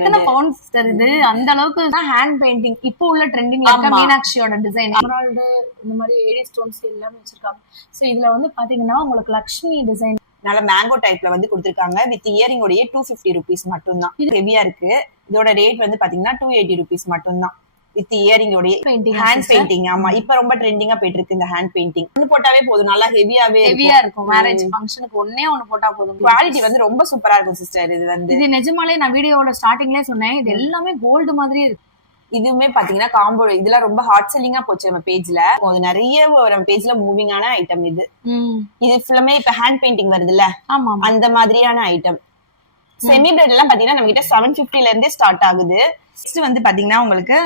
எத்தனை bound sister இது? அந்த அளவுக்கு தான் ஹேண்ட் பெயிண்டிங் இப்போ உள்ள ட்ரெண்டிங்ல இருக்க மீனாட்சியோட டிசைன். எமரால்டு இந்த மாதிரி ஏடி ஸ்டோன்ஸ் எல்லாமே வச்சிருக்காங்க. சோ இதுல வந்து பாத்தீங்கன்னா உங்களுக்கு லக்ஷ்மி டிசைன் நல்ல மேங்கோ டைப்ல வந்து கொடுத்திருக்காங்க. வித் இயரிங் உடைய 250 rupees மட்டும் தான். இது ஹெவியா இருக்கு. இதோட ரேட் வந்து பாத்தீங்கன்னா 280 rupees மட்டும் தான். வித் இயரிங் உடைய ஹேண்ட் பெயிண்டிங். ஆமா, இப்ப ரொம்ப ட்ரெண்டிங்கா போயிட்டு இருக்கு இந்த ஹேண்ட் பெயிண்டிங். ஒன்னு போட்டாவே போதும், நல்லா ஹெவியா இருக்கும். மேரேஜ் ஃபங்க்ஷனுக்கு ஒண்ணு போட்டா போதும். குவாலிட்டி வந்து ரொம்ப சூப்பரா இருக்கும் சிஸ்டர். இது நிஜமாலே நான் வீடியோவோட ஸ்டார்டிங்லயே சொன்னேன், இது எல்லாமே கோல்டு மாதிரி இருக்கு. இதுவுமே பாத்தீங்கன்னா காம்போ இதெல்லாம் ரொம்ப ஹாட் செல்லிங்கா போச்சு நம்ம பேஜ்ல. நிறைய நம்ம பேஜ்ல மூவிங்கான ஐட்டம் இது. இது ஃபுல்லாமே இப்ப ஹேண்ட் பெயிண்டிங் வருதுல்ல, அந்த மாதிரியான ஐட்டம். செமி பிரைடல் எல்லாம் பாத்தீங்கன்னா நம்ம கிட்ட 750 இருந்தே ஸ்டார்ட் ஆகுது. நெக்ஸ்ட் வந்து பாத்தீங்கன்னா உங்களுக்கு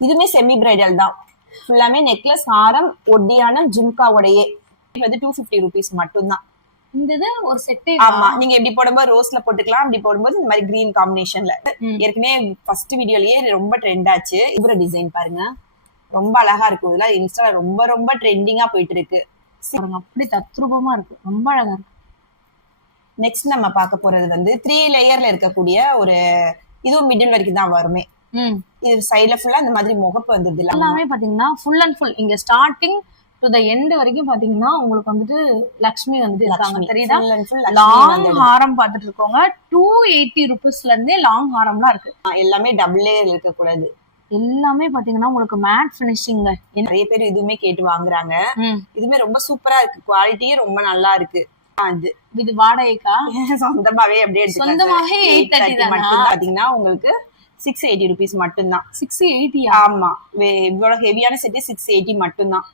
இதுமே செமி பிரைடல் தான். ஃபுல்லாமே நெக்லஸ், ஹாரம், ஒட்டியான ஜும்காவோடயே வந்து 250 rupees மட்டும் தான். இந்த ஒரு செட்டே. ஆமா, நீங்க இப்படி போடும்போது ரோஸ்ல போட்டுக்கலாம், அப்படி போடும்போது இந்த மாதிரி கிரீன் காம்பினேஷன்ல. ஏற்கனவே ஃபர்ஸ்ட் வீடியோலயே ரொம்ப ட்ரெண்ட் ஆச்சு. இவர டிசைன் பாருங்க, ரொம்ப அழகா இருக்கும். இதெல்லாம் இன்ஸ்டால ரொம்ப ரொம்ப ட்ரெண்டிங்கா போயிட்டு இருக்கு. அப்படி தத்ரூபமா இருக்கு, ரொம்ப அழகா இருக்கு. நெக்ஸ்ட் நம்ம பார்க்க போறது வந்து 3 லேயர்ல இருக்கக்கூடிய ஒரு, இதுவும் மிடில் வரைக்கும் தான் வருமே. இது சைடுல ஃபுல்லா இந்த மாதிரி முகப்பு வந்துருது. எல்லாமே பாத்தீங்கன்னா ஃபுல் அண்ட் ஃபுல் இங்க ஸ்டார்டிங் டு தி எண்ட் வரைக்கும் பாத்தீங்கன்னா உங்களுக்கு வந்துட்டு லக்ஷ்மி வந்துட்டு இருக்காங்க. தெரியுதா? லாங் ஹாரம் பாத்துட்டு இருக்கோங்க. 280 rupeesல இருந்தே லாங் ஹாரம்லாம் இருக்கு. எல்லாமே டபுள் லேயர் இருக்க கூடாது. எல்லாமே பாத்தீங்கன்னா உங்களுக்கு மேட் பினிஷிங். நிறைய பேர் இதுவுமே கேட்டு வாங்குறாங்க. இதுமே ரொம்ப சூப்பரா இருக்கு, குவாலிட்டியே ரொம்ப நல்லா இருக்கு. இது வாடகைக்கா? சொந்தமாவே அப்படியே சொந்தமாவே 830 மட்டும் பாத்தீங்கன்னா உங்களுக்கு 680 rupees மட்டும் தான். 680? ஆமா, இவ்வளவு ஹெவியான செட் 680 மட்டும் தான்.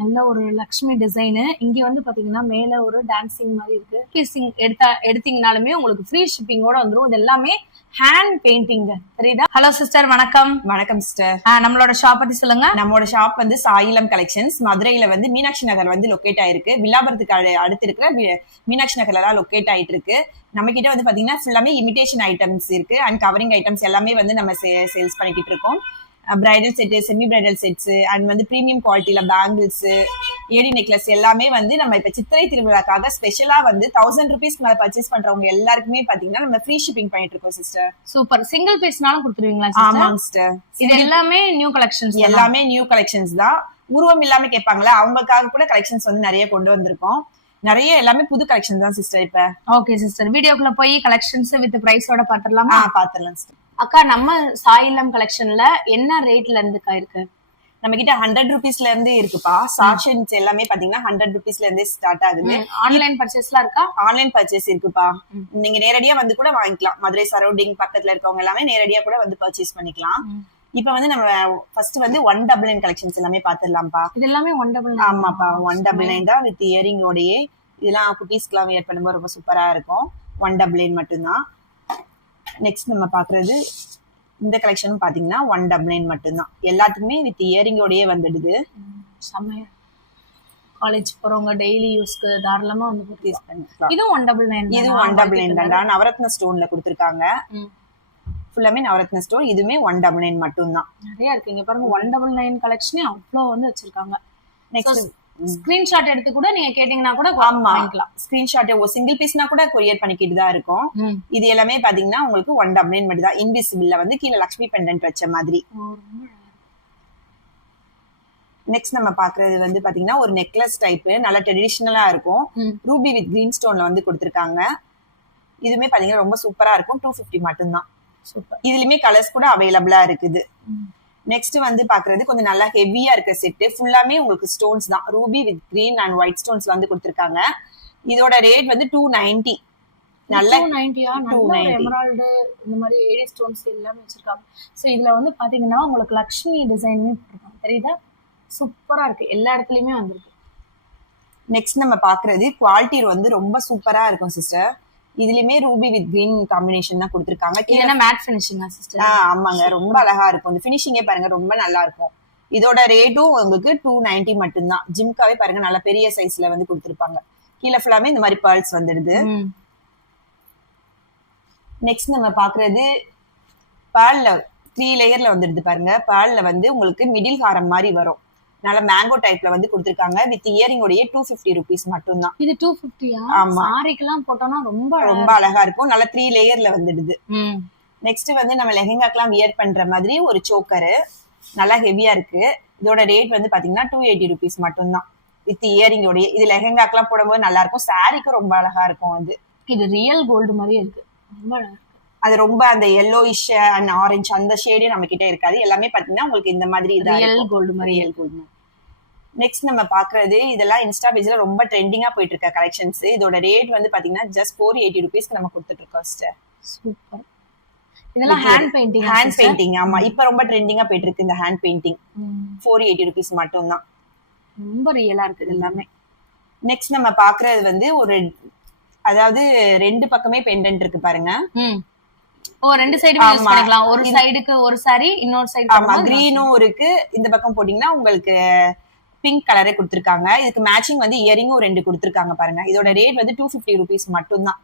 நல்ல ஒரு லக்ஷ்மி டிசைன். இங்க வந்து பாத்தீங்கன்னா மேல ஒரு டான்சிங் மாதிரி இருக்கு. கீசிங் எடுத்தீங்கனாலுமே உங்களுக்கு ஃப்ரீ ஷிப்பிங்கோட வந்துரும். இது எல்லாமே ஹேண்ட் பெயிண்டிங். தெரியுதா? ஹலோ சிஸ்டர், வணக்கம். வணக்கம் சிஸ்டர். நம்மளோட ஷாப் பத்தி சொல்லுங்க. நம்மளோட ஷாப் வந்து சாயிலம் கலெக்ஷன்ஸ். மதுரையில வந்து மீனாட்சி நகர் வந்து லொகேட் ஆயிருக்கு. வில்லாபுரத்துக்கு அடுத்து இருக்கிற மீனாட்சி நகர்ல தான் லொகேட் ஆயிட்டு இருக்கு. நம்ம கிட்ட வந்து பாத்தீங்கன்னா ஃபுல்லாமே இமிடேஷன் ஐட்டம்ஸ் இருக்கு அண்ட் கவரிங் ஐட்டம்ஸ் எல்லாமே வந்து நம்ம சேல்ஸ் பண்ணிக்கிட்டு இருக்கோம். Bridal set, semi bridal sets and வந்து பிரீமியம் குவாலிட்டியில பேங்கிள்ஸ், ஏடி நெக்லஸ் எல்லாமே வந்து நம்ம இப்ப சித்திரை திருவிழாக்காக ஸ்பெஷலா வந்து 1000 rupees மேல பர்ச்சேஸ் பண்றவங்க எல்லாருக்குமே பாத்தீங்கன்னா நம்ம ஃப்ரீ ஷிப்பிங் பண்ணிட்டு இருக்கோம் சிஸ்டர். சூப்பர். சிங்கிள் பீஸ்னாலும் கொடுத்துருவீங்களா? ஆமாங்க சிஸ்டர். இது எல்லாமே நியூ கலெக்ஷன்ஸ். எல்லாமே நியூ கலெக்ஷன்ஸ் தான். உருவம் இல்லாம கேட்பாங்களா, அவங்களுக்காக கூட கலெக்ஷன்ஸ் வந்து நிறைய கொண்டு வந்திருக்கோம். நிறைய எல்லாமே புது கலெக்ஷன் தான் சிஸ்டர். இப்ப ஓகே சிஸ்டர், வீடியோக்குள்ள போய் கலெக்ஷன்ஸ் வித் பிரைஸோட பாத்துடலாமா? பாத்துடலாம் சிஸ்டர். அக்கா, நம்ம சாயிலம் கலெக்ஷன்ல என்ன ரேட்ல இருந்துக்கா இருக்கு? நம்ம கிட்ட 100 rupeesல இருந்து இருக்குப்பா. சாக்ஷன்ஸ் எல்லாமே பாத்தீங்கன்னா 100 rupeesல இருந்தே ஸ்டார்ட் ஆகுது. ஆன்லைன் பர்ச்சேஸ்லாம் இருக்கா? ஆன்லைன் பர்ச்சேஸ் இருக்குப்பா. நீங்க நேரடியா வந்து கூட வாங்கிக்கலாம். மதுரை சரௌண்டிங் பக்கத்துல இருக்கவங்க எல்லாமே நேரடியா கூட வந்து பர்ச்சேஸ் பண்ணிக்கலாம். இப்ப வந்து நம்ம ஃபர்ஸ்ட் வந்து 199 கலெக்ஷன்ஸ் எல்லாமே பாத்துடலாம்ப்பா. இது எல்லாமே 199? ஆமாப்பா, 199 தான் வித் இயரிங் ஓடயே. இதெல்லாம் குட்டீஸ்க்குலாம் வியர் பண்ணும்போது ரொம்ப சூப்பரா இருக்கும். 199 மட்டும்தான். நெக்ஸ்ட் நம்ம பாக்குறது இந்த கலெக்ஷனும் பாத்தீங்கன்னா 199 மட்டும்தான். எல்லாத்துக்குமே வித் இயரிங்கோடயே வந்துடுது. செமையா, காலேஜ் போறவங்க டெய்லி யூஸ்க்கு தாராளமா வந்து யூஸ் பண்ணிக்கலாம். இது 199. இது 199 தான். நவரத்ன ஸ்டோன்ல கொடுத்திருக்காங்க. ஃபுல்லாமே நவரத்ன ஸ்டோன். இதுமே 199 மட்டும்தான். நிறைய இருக்கு இங்க பாருங்க. 199 கலெக்ஷனே அவ்வளோ வந்து வச்சிருக்காங்க. நெக்ஸ்ட் ஸ்கிரீன்ஷாட் எடுத்து கூட நீங்க கேட்டீங்கன்னா கூட வாங்கிக்கலாம். ஸ்கிரீன்ஷாட் சிங்கிள் பீஸ்னா கூட கொரியர் பண்ணிக்கிட்டு தான் இருக்கும். இது எல்லாமே பாத்தீங்கன்னா உங்களுக்கு 199 மட்டும் தான். இன்விசிபிள்ல வந்து கீழே லக்ஷ்மி பெண்டன்ட் வச்ச மாதிரி. நெக்ஸ்ட் நம்ம பாக்குறது வந்து பாத்தீங்கன்னா ஒரு நெக்லஸ் டைப், நல்ல ட்ரெடிஷனலா இருக்கும். ரூபி வித் கிரீன் ஸ்டோன்ல வந்து கொடுத்திருக்காங்க. இதுமே பாத்தீங்கன்னா ரொம்ப சூப்பரா இருக்கும். 250 மட்டும்தான். இதுலயுமே கலர்ஸ் கூட அவைலபிளா இருக்குது. நெக்ஸ்ட் வந்து பாக்குறது கொஞ்சம் நல்லா ஹெவியா இருக்க செட். ஃபுல்லாமே உங்களுக்கு ஸ்டோன்ஸ் தான். Ruby with green and white stones வந்து கொடுத்திருக்காங்க. இதோட ரேட் வந்து 290. நல்ல 290. எமரால்டு இந்த மாதிரி ஏடி ஸ்டோன்ஸ் எல்லாமே வச்சிருக்காங்க. சோ இதுல வந்து பாத்தீங்கன்னா உங்களுக்கு லக்ஷ்மி டிசைனுமே போட்டிருக்காங்க. தெரியுதா? சூப்பரா இருக்கு, எல்லா இடத்துலயுமே வந்திருக்கு. நெக்ஸ்ட் நம்ம பாக்குறது குவாலிட்டி வந்து ரொம்ப சூப்பரா இருக்கும் சிஸ்டர். இதுலயுமே ரூபி வித் கிரீன் காம்பினேஷன் தான் கொடுத்திருக்காங்க. கீழே மேட் ஃபினிஷிங்கா சிஸ்டர்? ஆமாங்க, ரொம்ப அழகா இருக்கும். இந்த ஃபினிஷிங்கே பாருங்க, ரொம்ப நல்லா இருக்கும். இதோட ரேட்டும் உங்களுக்கு 290 மட்டும்தான். ஜிம்காவே பாருங்க, நல்ல பெரிய சைஸ்ல வந்து கொடுத்திருப்பாங்க. கீழே ஃபுல்லாமே இந்த மாதிரி பேர்ல்ஸ் வந்துடுது. நெக்ஸ்ட் நம்ம பாக்குறது பேர்ல 3 லேயர்ல வந்துடுது பாருங்க. பேர்ல வந்து உங்களுக்கு மிடில் ஹாரம் மாதிரி வரும். நல்ல மேங்கோ டைப்ல வந்து கொடுத்திருக்காங்க. வித் இயரிங் உடைய 250 rupees மட்டும்தான். இது 250? ஆமா, சாரிக்கெல்லாம் போட்டோம்னா ரொம்ப ரொம்ப அழகா இருக்கும். நல்ல 3 லேயர்ல வந்துடுது. நெக்ஸ்ட் வந்து நம்ம லெஹெங்காக்கெல்லாம் வியர் பண்ற மாதிரி ஒரு சோக்கரு, நல்லா ஹெவியா இருக்கு. இதோட ரேட் வந்து பாத்தீங்கன்னா 280 rupees மட்டும்தான் வித் இயரிங்கோட. இது லெஹெங்காக்கெல்லாம் போடும்போது நல்லா இருக்கும், சாரிக்கும் ரொம்ப அழகா இருக்கும். அது இது ரியல் கோல்டு மாதிரியே இருக்கு, ரொம்ப அழகா இருக்கு. அது ரொம்ப அந்த yellowish அண்ட் ஆரஞ்சு அந்த ஷேடே நம்ம கிட்ட இருக்காது. எல்லாமே பாத்தீங்கன்னா உங்களுக்கு இந்த மாதிரி ரியல் கோல்டு மாதிரி. Real gold. நெக்ஸ்ட் நம்ம பாக்குறது இதெல்லாம் இன்ஸ்டா பேஜ்ல ரொம்ப ட்ரெண்டிங்கா போயிட்டு இருக்க கலெக்ஷன்ஸ். இதோட ரேட் வந்து பாத்தீங்கன்னா ஜஸ்ட் 480 rupeesக்கு நம்ம கொடுத்துட்டு இருக்கோம் சிஸ்டர். சூப்பர். இதெல்லாம் ஹேண்ட் பெயிண்டிங். ஹேண்ட் பெயிண்டிங், ஆமா, இப்ப ரொம்ப ட்ரெண்டிங்கா போயிட்டு இருக்கு இந்த ஹேண்ட் பெயிண்டிங். 480 rupees மட்டும் தான். ரொம்ப ரியலா இருக்கு இது எல்லாமே. நெக்ஸ்ட் நம்ம பாக்குறது வந்து ஒரு, அதாவது ரெண்டு பக்கமே பெண்டன்ட் இருக்கு பாருங்க. ஓ, ரெண்டு சைடுமே யூஸ் பண்ணிக்கலாம். ஒரு சைடுக்கு ஒரு சாரி, இன்னொரு சைடு ஆமா கிரீனும் இருக்கு. இந்த பக்கம் போட்டீங்கன்னா உங்களுக்கு பிங்க் கலரே கொடுத்திருக்காங்க. இதுக்கு மேட்சிங் வந்து இயரிங்கும் 2 கொடுத்திருக்காங்க பாருங்க. இதோட ரேட் வந்து 250 rupees மட்டும் தான்.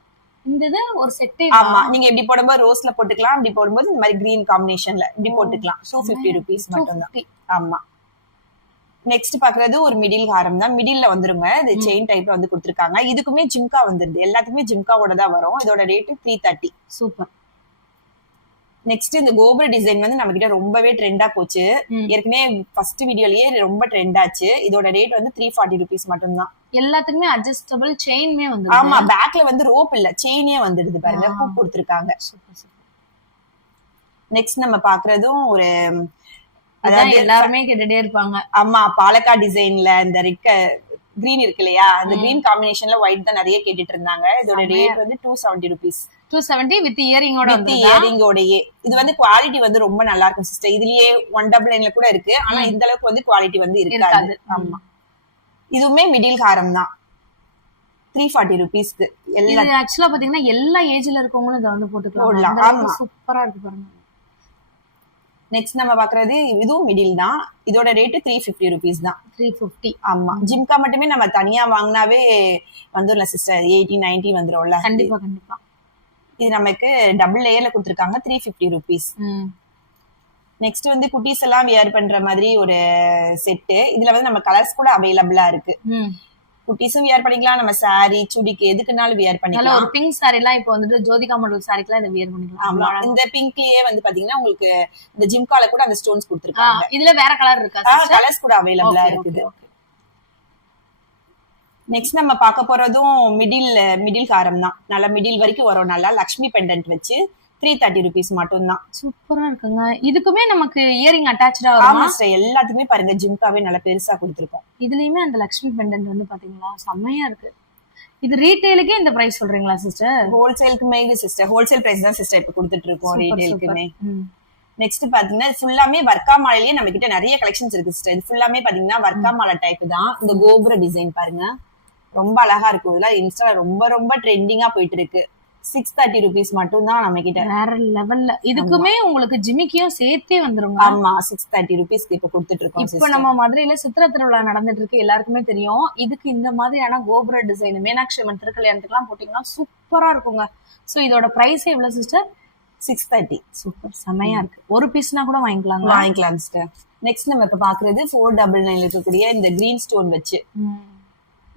இந்த ஒரு செட். ஆமா, நீங்க இப்படி போடும்போது ரோஸ்ல போட்டுக்கலாம், இப்படி போடும்போது இந்த மாதிரி கிரீன் காம்பினேஷன்ல இப்படி போட்டுக்கலாம். 250 rupees மட்டும் தான். ஆமா. நெக்ஸ்ட் பாக்குறது ஒரு மிடில் ஹாரம் தான். மிடில்ல வந்துருங்க. இது செயின் டைப்ல வந்து கொடுத்திருக்காங்க. இதுக்குமே ஜிம்கா வந்துருது. எல்லாத்துக்குமே ஜிம்காவோட தான் வரும். இதோட ரேட் 330. சூப்பர். நெக்ஸ்ட் இந்த கோபுர டிசைன் வந்து நம்ம கிட்ட ரொம்பவே ட்ரெண்டா போச்சு. ஏற்கனவே ஃபர்ஸ்ட் வீடியோலயே ரொம்ப ட்ரெண்ட் ஆச்சு. இதோட ரேட் வந்து 340 rupees மட்டும் தான். எல்லாத்துக்குமே அட்ஜஸ்டபிள் செயின்மே வந்து. ஆமா, பேக்ல வந்து ரோப் இல்ல, செயினே வந்துடுது பாருங்க. ஹூக் கொடுத்திருக்காங்க. நெக்ஸ்ட் நம்ம பாக்குறதும் ஒரு, அதாவது எல்லாருமே கேட்டுட்டே இருப்பாங்க. ஆமா, பாலக்காட் டிசைன்ல இந்த ரெட் கிரீன் இருக்கு இல்லையா, அந்த கிரீன் காம்பினேஷன்ல ஒயிட் தான் நிறைய கேட்டுட்டு இருந்தாங்க. இதோட ரேட் வந்து 270 rupees. 270 வித் இயரிங்கோட. வித் இயரிங்கோடயே. இது வந்து குவாலிட்டி வந்து ரொம்ப நல்லா இருக்கும் சிஸ்டர். இதுலயே 199ல கூட இருக்கு, ஆனா இந்த அளவுக்கு வந்து குவாலிட்டி வந்து இருக்காது. ஆமா, இதுவுமே மிடில் ஹாரம் தான். 340 rupeesக்கு. இது ஆக்சுவலா பாத்தீங்கன்னா எல்லா ஏஜ்ல இருக்கவங்களும் இத வந்து போட்டுக்கலாம். ஆமா, சூப்பரா இருக்கு பாருங்க. நெக்ஸ்ட் நம்ம பாக்குறது இதுவும் மிடில் தான். இதோட ரேட் 350 rupees தான். 350. ஆமா, ஜிம்கா மட்டுமே நம்ம தனியா வாங்கினாவே வந்துடல சிஸ்டர். 80-90 வந்துரும்ல. கண்டிப்பா கண்டிப்பா. இது நமக்கு டபுள் லேயர்ல கொடுத்திருக்காங்க. 350 rupees. நெக்ஸ்ட் வந்து குட்டீஸ் எல்லாம் வியர் பண்ற மாதிரி ஒரு செட். இதுல வந்து நம்ம கலர்ஸ் கூட அவைலபிளா இருக்கு. குட்டீஸும் வியர் பண்ணிக்கலாம், நம்ம சாரி சுடிக்கு எதுக்குனாலும் வியர் பண்ணிக்கலாம். ஒரு பிங்க் சாரி எல்லாம் இப்போ வந்துட்டு ஜோதிகா மாடல் சாரிக்குலாம் இத வியர் பண்ணிக்கலாம். ஆமா, இந்த பிங்க்லயே வந்து பாத்தீங்கன்னா உங்களுக்கு இந்த ஜிம்கால கூட அந்த ஸ்டோன்ஸ் கொடுத்திருக்காங்க. இதுல வேற கலர் இருக்கா? கலர்ஸ் கூட அவைலபிளா இருக்குது. நெக்ஸ்ட் நம்ம பார்க்க போறதும் மிடில் ஹாரம் தான். நல்ல மிடில் வரைக்கும் வரும். நல்லா லக்ஷ்மி பெண்டன்ட் வச்சு 330 rupees மட்டும் தான். சூப்பரா இருக்குங்க. இதுக்குமே நமக்கு இயரிங் அட்டாச்சா வரும். ஆமா சிஸ்டர், எல்லாத்துக்குமே பாருங்க ஜிம்காவே நல்ல பெருசா கொடுத்திருக்கோம். இதுலயுமே அந்த லக்ஷ்மி பெண்டன்ட் வந்து பாத்தீங்களா செம்மையா இருக்கு. இது ரீட்டைலுக்கே இந்த பிரைஸ் சொல்றீங்களா சிஸ்டர்? ஹோல்சேலுக்குமே சிஸ்டர், ஹோல்சேல் பிரைஸ் தான் சிஸ்டர் இப்ப கொடுத்துட்டு இருக்கோம் ரீட்டைலுக்குமே. நெக்ஸ்ட் பாத்தீங்கன்னா ஃபுல்லாமே வர்க்கா மாலையிலேயே நம்ம கிட்ட நிறைய கலெக்ஷன்ஸ் இருக்கு சிஸ்டர். இது ஃபுல்லாமே பாத்தீங்கன்னா வர்க்கா மாலை டைப் தான். இந்த கோபுர டிசைன் பாருங்க, ரொம்ப அழகா இருக்கும். இதெல்லாம் இன்ஸ்டால ரொம்ப ரொம்ப ட்ரெண்டிங்கா போயிட்டு இருக்கு. 630 rupees மட்டும் தான் நம்ம கிட்ட. வேற லெவல்ல. இதுக்குமே உங்களுக்கு ஜிமிக்கியும் சேர்த்தே வந்துருங்க. ஆமா, 630 rupeesக்கு இப்ப கொடுத்துட்டு இருக்கோம். இப்ப நம்ம மதுரையில சித்திரை திருவிழா நடந்துட்டு இருக்கு, எல்லாருக்குமே தெரியும். இதுக்கு இந்த மாதிரியான கோபுர டிசைன் மீனாட்சி அம்மன் திருக்கல்யாணத்துக்கு எல்லாம் போட்டீங்கன்னா சூப்பரா இருக்குங்க. சோ இதோட பிரைஸ் எவ்வளவு சிஸ்டர்? 630. சூப்பர், செமையா இருக்கு. ஒரு பீஸ்னா கூட வாங்கிக்கலாம் சிஸ்டர். நெக்ஸ்ட் நம்ம இப்ப பாக்குறது 499 இருக்கக்கூடிய இந்த கிரீன் ஸ்டோன் வச்சு.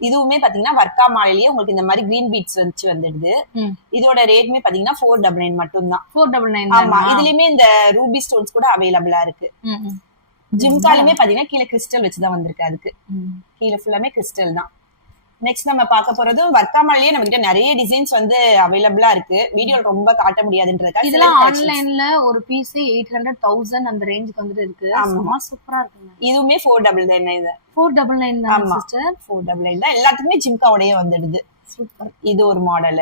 இதுவுமே பாத்தீங்கன்னா வர்க்கா மாலையிலேயே உங்களுக்கு இந்த மாதிரி கிரீன் பீட்ஸ் வச்சு வந்துடுது. இதோட ரேட்மே பாத்தீங்கன்னா 499 மட்டும் தான். 499. ஆமா, இதுலயுமே இந்த ரூபி ஸ்டோன்ஸ் கூட அவைலபிளா இருக்கு. ஜிம்காலுமே பாத்தீங்கன்னா கீழே கிறிஸ்டல் வச்சுதான் வந்திருக்கு. அதுக்கு கீழே ஃபுல்லாமே கிறிஸ்டல் தான். நெக்ஸ்ட் நம்ம பார்க்க போறது வர்க்கா மாலையிலேயே நம்ம கிட்ட நிறைய டிசைன்ஸ் வந்து அவைலபிளா இருக்கு. வீடியோ ரொம்ப காட்ட முடியாதுன்றதுக்காக இதெல்லாம் ஆன்லைன்ல ஒரு பீஸ் 800,000 அந்த ரேஞ்சுக்கு வந்துட்டு இருக்கு. ஆமா, சூப்பரா இருக்குங்க. இதுவுமே 499 இது. 499 தான் சிஸ்டர். 499 தான். எல்லாத்துக்குமே ஜிம்காவோடயே வந்துடுது. சூப்பர். இது ஒரு மாடல்.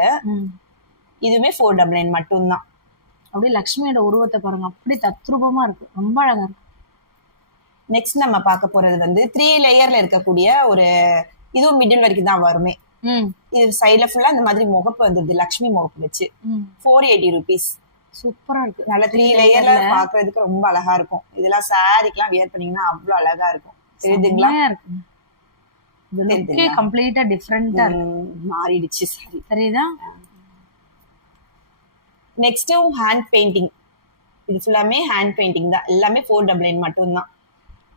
இதுவுமே 499 மட்டும் தான். அப்படியே லட்சுமியோட உருவத்தை பாருங்க, அப்படியே தத்ரூபமா இருக்கு, ரொம்ப அழகா இருக்கு. நெக்ஸ்ட் நம்ம பார்க்க போறது வந்து 3 லேயர்ல இருக்கக்கூடிய ஒரு, இதுவும் மிடில் வரைக்கும் தான் வருமே. இது சைடுல ஃபுல்லா இந்த மாதிரி முகப்பு வந்துருது, லக்ஷ்மி முகப்பு வச்சு. 480 rupees. சூப்பரா இருக்கு. நல்ல 3 லேயர்ல பாக்குறதுக்கு ரொம்ப அழகா இருக்கும். இதெல்லாம் சாரிக்கெல்லாம் வியர் பண்ணீங்கன்னா அவ்வளவு அழகா இருக்கும். தெரியுதுங்களா? இதுக்கே கம்ப்ளீட்டா டிஃபரெண்டா மாறிடுச்சு சாரி. தெரியுதா? Next hand painting. இது ஃபுல்லாமே ஹேண்ட் பெயிண்டிங் தான். எல்லாமே 499 மட்டும் தான்.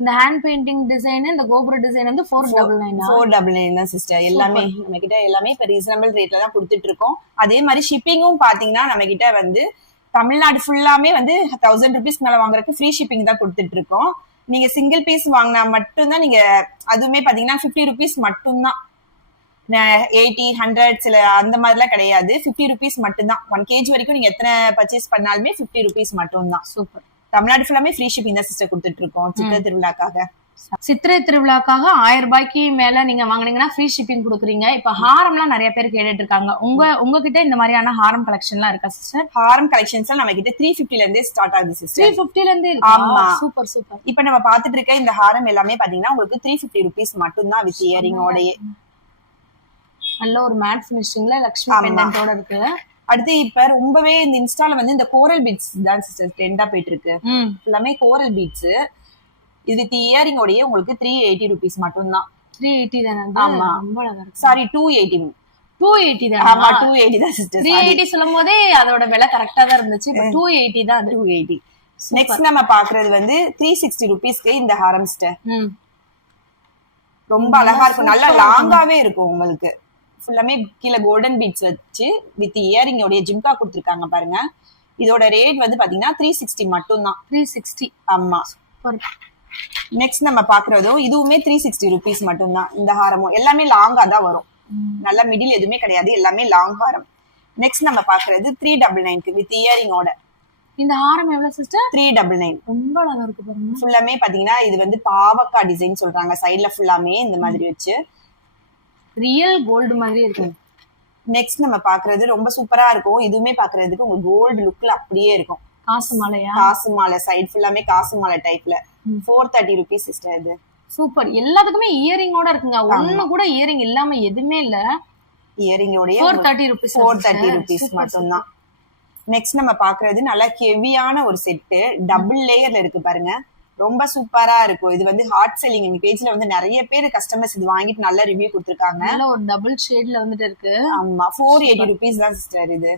இந்த ஹேண்ட் பெயிண்டிங் டிசைன், இந்த கோபுர டிசைன் வந்து 499. 499 தான் சிஸ்டர். எல்லாமே நம்ம கிட்ட எல்லாமே இப்ப ரீசனபிள் ரேட்ல தான் கொடுத்துட்டு இருக்கோம். அதே மாதிரி ஷிப்பிங்கும் பாத்தீங்கன்னா நம்ம கிட்ட வந்து தமிழ்நாடு ஃபுல்லாமே வந்து 1000 rupees மேல வாங்குறதுக்கு ஃப்ரீ ஷிப்பிங் தான் கொடுத்துட்டு இருக்கோம். நீங்க சிங்கிள் பீஸ் வாங்கினா மட்டும்தான் நீங்க, அதுவுமே பாத்தீங்கன்னா 50 rupees மட்டும்தான். 80, 100 சில அந்த மாதிரிலாம் கிடையாது. 50 rupees மட்டும்தான். 1 kg வரைக்கும் நீங்க எத்தனை பர்ச்சேஸ் பண்ணாலுமே 50 rupees மட்டும்தான். சூப்பர். தமிழ்நாடு ஃபுல்லாமே ஃப்ரீ ஷிப்பிங் தான் சிஸ்டர் கொடுத்துட்டு இருக்கோம் சித்திரை திருவிழாக்காக. சித்திரை திருவிழாக்காக 1000 ரூபாய்க்கு மேல நீங்க வாங்குனீங்கன்னா ஃப்ரீ ஷிப்பிங் கொடுக்குறீங்க. இப்ப ஹாரம்லாம் நிறைய பேர் கேட்டுட்டு இருக்காங்க. உங்ககிட்ட இந்த மாதிரியான ஹாரம் கலெக்ஷன்லாம் இருக்கா சிஸ்டர்? ஹாரம் கலெக்ஷன்ஸ் நம்ம கிட்ட 350 ல இருந்தே ஸ்டார்ட் ஆகுது சிஸ்டர். 350 ல இருந்தே இருக்கா? ஆமா. Super super. இப்ப நம்ம பாத்துட்டு இருக்க இந்த ஹாரம் எல்லாமே பாத்தீங்கன்னா உங்களுக்கு 350 rupees மட்டும்தான் வித் இயரிங்கோடயே. நல்ல ஒரு மேட் ஃபினிஷிங்ல லக்ஷ்மி பெண்டன்ட்டோட இருக்கு. அடுத்து இப்ப ரொம்பவே இந்த இன்ஸ்டால வந்து இந்த கோரல் பீட்ஸ் தான் சிஸ்டர் ட்ரெண்டா போயிட்டு இருக்கு. எல்லாமே கோரல் பீட்ஸ். இது வித் இயரிங்கோடயே உங்களுக்கு 380 rupees மட்டும்தான். 380 தானே? ஆமா. ரொம்ப அழகா இருக்கு. சாரி 280. 280 தான். ஆமா 280 தான் சிஸ்டர். 380 சொல்லும்போதே அதோட விலை கரெக்ட்டா தான் இருந்துச்சு. இப்ப 280 தான். 280. நெக்ஸ்ட் நம்ம பாக்குறது வந்து 360 rupeesக்கு இந்த ஹாரம் சிஸ்டர். ரொம்ப அழகா இருக்கும். நல்லா லாங்காவே இருக்கும் உங்களுக்கு. ஃபுல்லாமே கீழே கோல்டன் பீட்ஸ் வச்சு வித் இயரிங்கோட ஜிம்கா கொடுத்துருக்காங்க பாருங்க. இதோட ரேட் வந்து பாத்தீங்கன்னா 360 மட்டும்தான். 360. ஆமா. நெக்ஸ்ட் நம்ம பாக்குறதும் இதுவுமே 360 rupees மட்டும்தான். இந்த ஹாரமும் எல்லாமே லாங்கா தான் வரும். நல்ல மிடில் எதுவுமே கிடையாது, எல்லாமே லாங் ஹாரம். நெக்ஸ்ட் நம்ம பாக்குறது 399 வித் இயரிங்கோட. இந்த ஹாரம் எவ்வளவு சிஸ்டர்? 399. ரொம்ப அழகா இருக்கு பாருங்க. ஃபுல்லாமே பாத்தீங்கன்னா இது வந்து பாவக்கா டிசைன் சொல்றாங்க. சைடுல ஃபுல்லாமே இந்த மாதிரி வச்சு ரியல் கோல்டு மாதிரி இருக்கு. நெக்ஸ்ட் நம்ம பாக்குறது ரொம்ப சூப்பரா இருக்கும். இதுவுமே பாக்குறதுக்கு உங்களுக்கு கோல்டு லுக்ல அப்படியே இருக்கும். காசு மாலையா? காசு மாலை. சைடு ஃபுல்லாமே காசு மாலை டைப்ல. 430 rupees சிஸ்டர். இது சூப்பர். எல்லாத்துக்குமே இயரிங்கோட இருக்குங்க. ஒண்ணு கூட இயரிங் இல்லாம எதுவுமே இல்ல. இயரிங்கோட 430 rupees. 430 rupees மட்டும்தான். நெக்ஸ்ட் நம்ம பாக்குறது நல்ல ஹெவியான ஒரு செட்டு. டபுள் லேயர்ல இருக்கு பாருங்க. ரொம்ப சூப்பரா இருக்கும். இது வந்து ஹாட் செல்லிங். எங்க பேஜ்ல வந்து நிறைய பேர் கஸ்டமர்ஸ் இது வாங்கிட்டு நல்ல ரிவ்யூ கொடுத்திருக்காங்க. நல்ல ஒரு டபுள் ஷேட்ல வந்துட்டு இருக்கு. ஆமா 480 rupees தான் சிஸ்டர். இது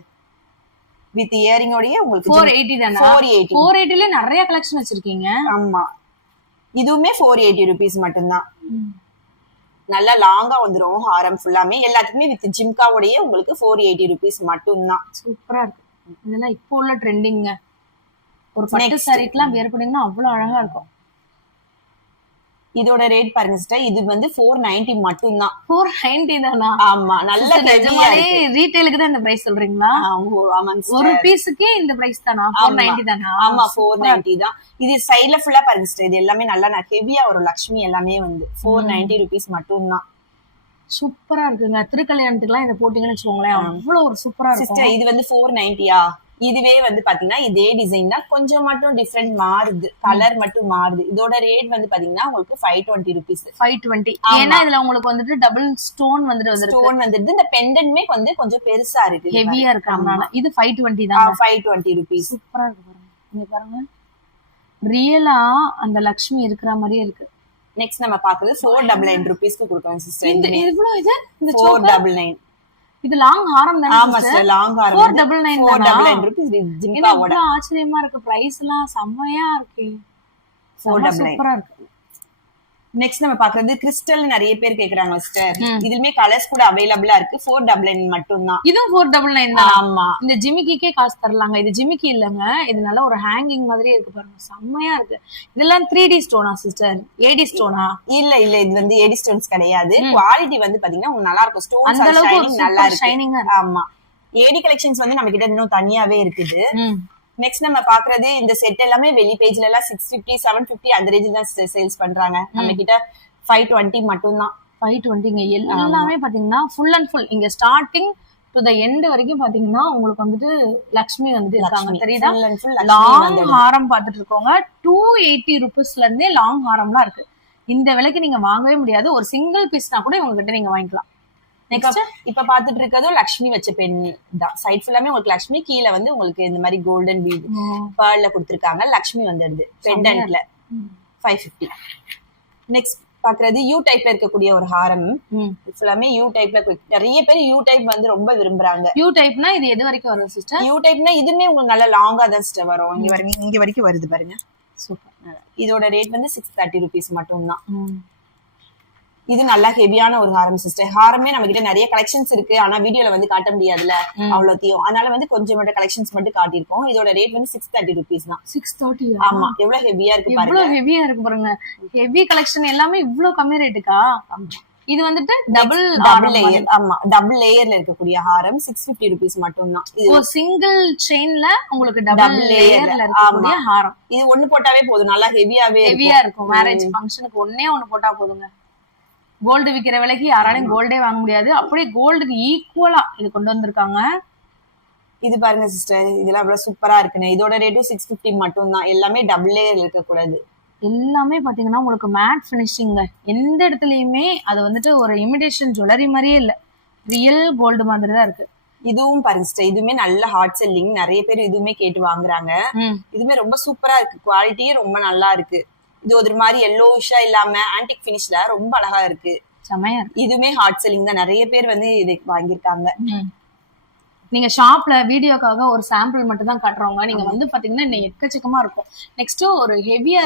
வித் இயரிங்கோடயே உங்களுக்கு 480 தானா? 480 ல நிறைய கலெக்ஷன் வச்சிருக்கீங்க. ஆமா. இதுவுமே 480 rupees மட்டும்தான். நல்லா லாங்கா வந்துரும் ஹாரம் ஃபுல்லாமே. எல்லாத்துக்குமே வித் ஜிம்காவோடயே உங்களுக்கு 480 rupees மட்டும்தான். சூப்பரா இருக்கு. இதெல்லாம் இப்போ உள்ள ட்ரெண்டிங்க. ஒரு பட்டு சாரிக்குலாம் வேர் பண்ணீங்கன்னா அவ்வளவு அழகா இருக்கும். இதோட ரேட் பாருங்க சிஸ்டர். இது வந்து 490 மட்டும்தான். 490 தானா? ஆமா. நல்ல நிஜமாலே ரீட்டைலுக்கு தான் இந்த பிரைஸ் சொல்றீங்களா? ஆமாங்க. ஒரு பீஸுக்கே இந்த பிரைஸ் தானா? 490 தானா? ஆமா 490 தான். இது சைடுல ஃபுல்லா பாருங்க சிஸ்டர். இது எல்லாமே நல்லா ஹெவியா ஒரு லக்ஷ்மி எல்லாமே வந்து 490 rupees மட்டும்தான். சூப்பரா இருக்குங்க. திருக்கல்யாணத்துக்குலாம் இதை போட்டீங்கன்னு வச்சுக்கோங்களேன், அவ்வளவு ஒரு சூப்பரா இருக்கும். சிஸ்டர் இது வந்து 490யா? இதுவே வந்து பாத்தீங்கன்னா இதே டிசைன் தான், கொஞ்சம் மட்டும் டிஃபரெண்ட் மாறுது, கலர் மட்டும் மாறுது. இதோட ரேட் வந்து பாத்தீங்கன்னா உங்களுக்கு 520 rupees. 520. ஏன்னா இதுல உங்களுக்கு வந்துட்டு டபுள் ஸ்டோன் வந்துட்டு ஸ்டோன் வந்துருது. இந்த பெண்டன்ட்மே வந்து கொஞ்சம் பெருசா இருக்கு, ஹெவியா இருக்கறனால. இது 520 தான். 520 rupees. சூப்பரா இருக்கு பாருங்க. இங்க பாருங்க, ரியலா அந்த லக்ஷ்மி இருக்கிற மாதிரியே இருக்கு. நெக்ஸ்ட் நம்ம பாக்குறது 499 rupeesக்கு கொடுக்கறோம் சிஸ்டர். இந்த இவ்வளவு இது இந்த 499. இது லாங் ஹாரம் தானே? ஆமா சார், லாங் ஹாரம். 499 499 rupees ஜிம்காவோட. என்ன ஆச்சரியமா இருக்கு. பிரைஸ் எல்லாம் செமையா இருக்கு. 499 சூப்பரா இருக்கு. நெக்ஸ்ட் நம்ம பாக்குறது கிறிஸ்டல். நிறைய பேர் கேக்குறாங்க சிஸ்டர். இதுலயுமே கலர்ஸ் கூட அவைலபிளா இருக்கு. 499 மட்டும் தான். இதுவும் 499 தான். ஆமா. இந்த ஜிமிக்கிக்கே காசு தரலாங்க. இது ஜிமிக்கி இல்லங்க, இது நல்ல ஒரு ஹேங்கிங் மாதிரி இருக்கு பாருங்க. செம்மையா இருக்கு. இதெல்லாம் 3D ஸ்டோனா சிஸ்டர்? AD ஸ்டோனா? இல்ல இது வந்து AD ஸ்டோன்ஸ் கிடையாது. குவாலிட்டி வந்து பாத்தீங்கன்னா உங்களுக்கு நல்லா இருக்கும். ஸ்டோன்ஸ் அந்த அளவுக்கு நல்லா இருக்கு, ஷைனிங்கா இருக்கு. ஆமா. AD கலெக்ஷன்ஸ் வந்து நம்ம கிட்ட இன்னும் தனியாவே இருக்குது. நெக்ஸ்ட் நம்ம பாக்குறது இந்த செட் எல்லாமே வெளி பேஜ்ல எல்லாம் 650 750 அந்த ரேஞ்சில் தான் சேல்ஸ் பண்றாங்க. நம்ம கிட்ட 520 மட்டும் தான். 520ங்க. எல்லாமே பாத்தீங்கன்னா ஃபுல் அண்ட் ஃபுல் இங்க ஸ்டார்டிங் டு தி எண்ட் வரைக்கும் பாத்தீங்கன்னா உங்களுக்கு வந்துட்டு லக்ஷ்மி வந்து இருக்காங்க. தெரியுதா? லாங் ஹாரம் பாத்துட்டு இருக்கோங்க. 280 rupeesல இருந்தே லாங் ஹாரம்லாம் இருக்கு. இந்த விலைக்கு நீங்க வாங்கவே முடியாது. ஒரு சிங்கிள் பீஸ்னா கூட இவங்க கிட்ட நீங்க வாங்கிக்கலாம். நெக்ஸ்ட் இப்ப பாத்துட்டு இருக்கதும் லக்ஷ்மி வச்ச பெண் தான். சைட் ஃபுல்லாமே உங்களுக்கு லக்ஷ்மி, கீழே வந்து உங்களுக்கு இந்த மாதிரி கோல்டன் பீட் பேர்ல கொடுத்திருக்காங்க. லக்ஷ்மி வந்துடுது பெண்டன்ட்ல. 550. நெக்ஸ்ட் பாக்குறது யூ டைப்ல இருக்கக்கூடிய ஒரு ஹாரம். ஃபுல்லாமே யூ டைப்ல. நிறைய பேர் யூ டைப் வந்து ரொம்ப விரும்புறாங்க. யூ டைப்னா இது எது வரைக்கும் வரும் சிஸ்டர்? யூ டைப்னா இதுமே உங்களுக்கு நல்ல லாங்கா தான் சிஸ்டர் வரும். இங்க வரைக்கும் வருது பாருங்க. சூப்பர். இதோட ரேட் வந்து 630 rupees மட்டும் தான். இது நல்லா ஹெவியான ஒரு ஹாரம் சிஸ்டர். ஹாரமே நம்ம கிட்ட நிறைய கலெக்ஷன்ஸ் இருக்கு, ஆனா வீடியோல வந்து காட்ட முடியாதுல்ல அவ்வளோத்தையும். அதனால வந்து கொஞ்சம் மட்டும் கலெக்ஷன்ஸ் மட்டும் காட்டியிருக்கோம். இதோட ரேட் வந்து 630 rupees தான். 630. ஆமா, எவ்வளவு ஹெவியா இருக்கு பாருங்க. எவ்வளவு ஹெவியா இருக்கு பாருங்க. ஹெவி கலெக்ஷன் எல்லாமே இவ்வளவு கம்மி ரேட்டுக்கா? இது வந்துட்டு டபுள் லேயர். ஆமா, டபுள் லேயர்ல இருக்கக்கூடிய ஹாரம் 650 rupees மட்டும் தான். இது சிங்கிள் செயின்ல உங்களுக்கு டபுள் லேயர்ல இருக்கக்கூடிய ஹாரம். இது ஒண்ணு போட்டாவே போதும், நல்லா ஹெவியா இருக்கும். மேரேஜ் ஃபங்க்ஷனுக்கு ஒண்ணே ஒண்ணு போட்டா போதுங்க. கோல்டு விக்கிற விலைக்கு யாராலையும் கோல்டே வாங்க முடியாது. அப்படியே கோல்டுக்கு ஈக்குவலா இது கொண்டு வந்திருக்காங்க. இது பாருங்க சிஸ்டர், இதெல்லாம் எவ்வளவு சூப்பரா இருக்குன்னு. இதோட ரேட்டும் 650 மட்டும் தான். எல்லாமே டபுள் லேயர் இருக்க கூடாது. எல்லாமே பாத்தீங்கன்னா உங்களுக்கு மேட் பினிஷிங். எந்த இடத்துலயுமே அது வந்துட்டு ஒரு இமிடேஷன் ஜுவல்லரி மாதிரியே இல்ல, ரியல் கோல்டு மாதிரி தான் இருக்கு. இதுவும் பாருங்க சிஸ்டர், இதுவுமே நல்ல ஹாட் செல்லிங். நிறைய பேர் இதுவுமே கேட்டு வாங்குறாங்க. இதுவுமே ரொம்ப சூப்பரா இருக்கு, குவாலிட்டியே ரொம்ப நல்லா இருக்கு. இது ஒரு மாதிரி எல்லோஷா இல்லாம ஆன்டிக் பினிஷ்ல ரொம்ப அழகா இருக்கு, செமையா இருக்கு. இதுவுமே ஹாட் செல்லிங் தான், நிறைய பேர் வந்து இது வாங்கியிருக்காங்க. நீங்க ஷாப்ல வீடியோக்காக ஒரு சாம்பிள் மட்டும் தான் காட்டுறவங்க, நீங்க வந்து பாத்தீங்கன்னா இன்னும் எக்கச்சக்கமா இருக்கும். நெக்ஸ்ட் ஒரு ஹெவியா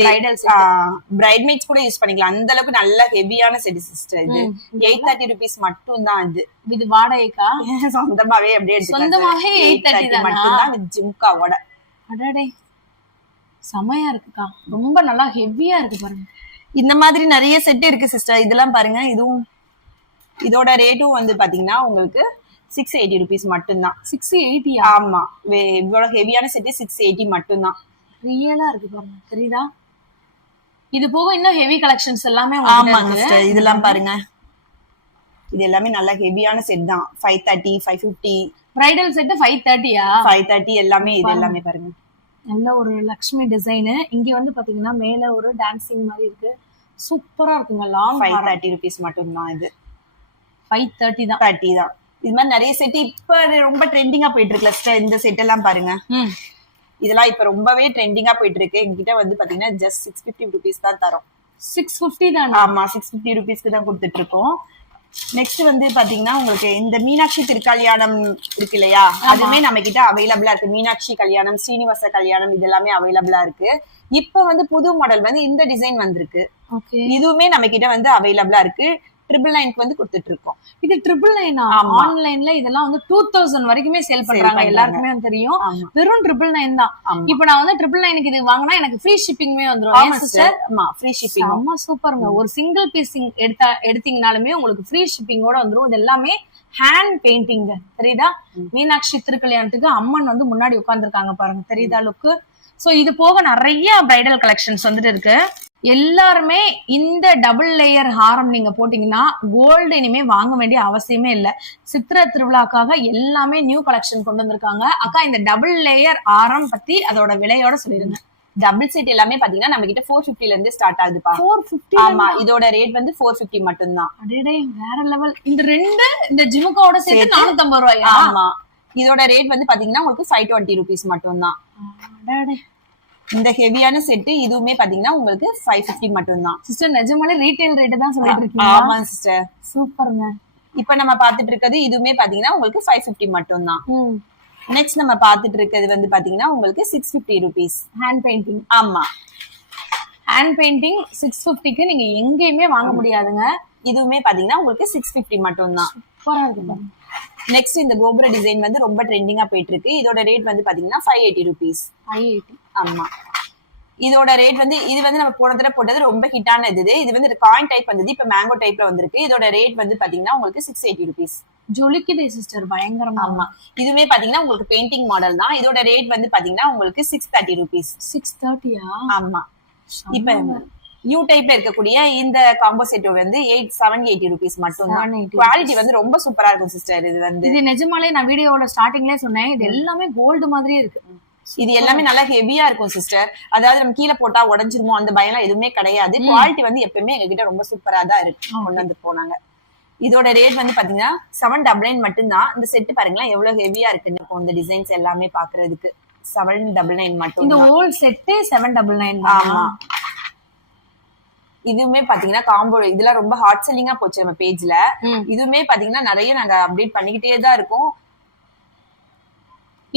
பிரைடல் செட், பிரைட்மேட்ஸ் கூட யூஸ் பண்ணிக்கலாம், அந்த அளவுக்கு நல்ல ஹெவியான செட் சிஸ்டர். இது 830 rupees மட்டும் தான். இது வாடகைக்கா? சொந்தமாவே அப்படியே சொந்தமாவே 830 மட்டும் தான், வித் ஜிம்காவோட. அடடே செமையா இருக்குக்கா, ரொம்ப நல்லா ஹெவியா இருக்கு பாருங்க. இந்த மாதிரி நிறைய செட் இருக்கு சிஸ்டர். இதெல்லாம் பாருங்க, இதுவும் இதோட ரேட்டும் வந்து பாத்தீங்கன்னா உங்களுக்கு 680 rupees மட்டும்தான். 680? ஆமா, இவ்வளவு ஹெவியான செட் 680 மட்டும்தான். ரியலா இருக்கு பாருங்க, தெரியுதா? இது போக இன்னும் ஹெவி கலெக்ஷன்ஸ் எல்லாமே ஆமாங்க சிஸ்டர். இதெல்லாம் பாருங்க, இது எல்லாமே நல்ல ஹெவியான செட் தான். 530, 550. Bridal set 530யா? 530 எல்லாமே. இது எல்லாமே பாருங்க, நல்ல ஒரு லக்ஷ்மி டிசைன். இங்க வந்து பாத்தீங்கன்னா மேல ஒரு டான்சிங் மாதிரி இருக்கு, சூப்பரா இருக்குங்க. லாங் 530 rupees மட்டும்தான். இது 530 தான். 30 தான். இது மாதிரி நிறைய செட் இப்ப ரொம்ப ட்ரெண்டிங்கா போயிட்டு இருக்குல்ல, இந்த செட் எல்லாம் பாருங்க. இதெல்லாம் இப்ப ரொம்பவே ட்ரெண்டிங்கா போயிட்டு இருக்கு. எங்ககிட்ட வந்து பாத்தீங்கன்னா ஜஸ்ட் 650 rupees தான் தரோம். 650 தான்? ஆமா, 650 rupeesக்கு தான் கொடுத்துட்டு இருக்கோம். நெக்ஸ்ட் வந்து பாத்தீங்கன்னா உங்களுக்கு இந்த மீனாட்சி திருக்கல்யாணம் இருக்கு இல்லையா, அதுவுமே நம்ம கிட்ட அவைலபிளா இருக்கு. மீனாட்சி கல்யாணம், ஸ்ரீனிவாச கல்யாணம், இது எல்லாமே அவைலபிளா இருக்கு. இப்ப வந்து புது மாடல் வந்து இந்த டிசைன் வந்திருக்கு. இதுவுமே நம்ம கிட்ட வந்து அவைலபிளா இருக்கு. 999 வந்து கொடுத்துட்டு இருக்கோம். இது 999? ஆன்லைன்ல இதெல்லாம் வந்து 2000 வரைக்குமே சேல் பண்றாங்க, எல்லாருக்குமே தெரியும். வெறும் 999 தான். இப்ப நான் வந்து 999க்கு இது வாங்கினா எனக்கு ஃப்ரீ ஷிப்பிங்மே வந்துரும். ஆமா, ஃப்ரீ ஷிப்பிங். ஆமா, சூப்பருங்க. ஒரு சிங்கிள் பீஸ் எடுத்தீங்கனாலுமே உங்களுக்கு ஃப்ரீ ஷிப்பிங்கோட வந்துரும். இது எல்லாமே ஹேண்ட் பெயிண்டிங், தெரியுதா? மீனாட்சி திருக்கல்யாணத்துக்கு அம்மன் வந்து முன்னாடி உட்கார்ந்துருக்காங்க பாருங்க, தெரியுதா லுக்கு? சோ இது போக நிறைய பிரைடல் கலெக்ஷன்ஸ் வந்துட்டு இருக்கு. எல்லாருமே இந்த டபுள் லேயர் ஹாரம் நீங்க போட்டீங்கன்னா கோல்டு இனிமே வாங்க வேண்டிய அவசியமே இல்ல. சித்திரை திருவிழாக்காக எல்லாமே நியூ கலெக்ஷன் கொண்டு வந்திருக்காங்க. அக்கா, இந்த டபுள் லேயர் ஹாரம் பத்தி அதோட விலையோட சொல்லிருங்க. டபுள் செட் எல்லாமே பாத்தீங்கன்னா நம்ம கிட்ட 450ல இருந்து ஸ்டார்ட் ஆகுதுப்பா. 450? ஆமா, இதோட ரேட் வந்து 450 மட்டும் தான். அடடே, வேற லெவல். இந்த ரெண்டு இந்த ஜிமுக்காவோட சேர்த்து 450 ரூபாயா? ஆமா, இதோட ரேட் வந்து பாத்தீங்கன்னா உங்களுக்கு 520 rupees மட்டும் தான். அடடே, இந்த ஹெவியான செட் இதுவுமே பாத்தீங்கன்னா உங்களுக்கு 550 மட்டும் தான். சிஸ்டர் நிஜமாலே ரீட்டைல் ரேட் தான் சொல்லிட்டு இருக்கீங்க? ஆமா சிஸ்டர், சூப்பருங்க. இப்ப நம்ம பாத்துட்டு இருக்கிறது இதுவுமே பாத்தீங்கன்னா உங்களுக்கு 550 மட்டும் தான். நெக்ஸ்ட் நம்ம பாத்துட்டு இருக்கிறது வந்து பாத்தீங்கன்னா உங்களுக்கு 650 rupees. Hand painting. ஆமா, ஹேண்ட் பெயிண்டிங் 650க்கு நீங்க எங்கேயுமே வாங்க முடியாதுங்க. இதுவுமே பாத்தீங்கன்னா உங்களுக்கு 650 மட்டும் தான். சூப்பரா இருக்கு. நெக்ஸ்ட் இந்த கோபுர டிசைன் வந்து ரொம்ப ட்ரெண்டிங்கா போயிட்டு இருக்கு. இதோட ரேட் வந்து பாத்தீங்கன்னா 580 rupees. 580? ஆமா, இதோட ரேட் வந்து இது வந்து நம்ம போன தடவை போட்டது ரொம்ப ஹிட்டான இது வந்து காயின் டைப் வந்தது, இப்ப மேங்கோ டைப்ல வந்திருக்கு. இதோட ரேட் வந்து பாத்தீங்கன்னா உங்களுக்கு 680 rupees. ஜொலிக்குதே சிஸ்டர், பயங்கரமா. ஆமா, இதுவுமே பாத்தீங்கன்னா உங்களுக்கு பெயிண்டிங் மாடல் தான். இதோட ரேட் வந்து பாத்தீங்கன்னா உங்களுக்கு 630 rupees. 630யா? ஆமா, இப்ப நியூ டைப்ல இருக்கக்கூடிய இந்த காம்போ செட் வந்து 780 rupees மட்டும் தான். குவாலிட்டி வந்து ரொம்ப சூப்பரா இருக்கும் சிஸ்டர். இது நிஜமாலே நான் வீடியோவோட ஸ்டார்டிங்லயே சொன்னேன், இது எல்லாமே கோல்டு மாதிரியே இருக்கு. இது எல்லாமே நல்லா ஹெவியா இருக்கும் சிஸ்டர். அதாவது நம்ம கீழே போட்டா உடஞ்சிருமோ அந்த பயம் எதுவுமே கிடையாது. குவாலிட்டி வந்து எப்பவுமே எங்க கிட்ட ரொம்ப சூப்பரா தான் இருக்கு, கொண்டு வந்து போனாங்க. இதோட ரேட் வந்து பாத்தீங்கன்னா 799 மட்டும்தான். இந்த செட் பாருங்களேன் எவ்வளவு ஹெவியா இருக்குன்னு. இந்த டிசைன்ஸ் எல்லாமே பாக்குறதுக்கு 799 மட்டும். இந்த ஹோல் செட் 799. ஆமா, இதுவுமே பாத்தீங்கன்னா காம்போ இதெல்லாம் ரொம்ப ஹாட் செல்லிங்கா போச்சு நம்ம பேஜ்ல. இதுவுமே பாத்தீங்கன்னா நிறைய நாங்க அப்டேட் பண்ணிக்கிட்டே தான் இருக்கோம்.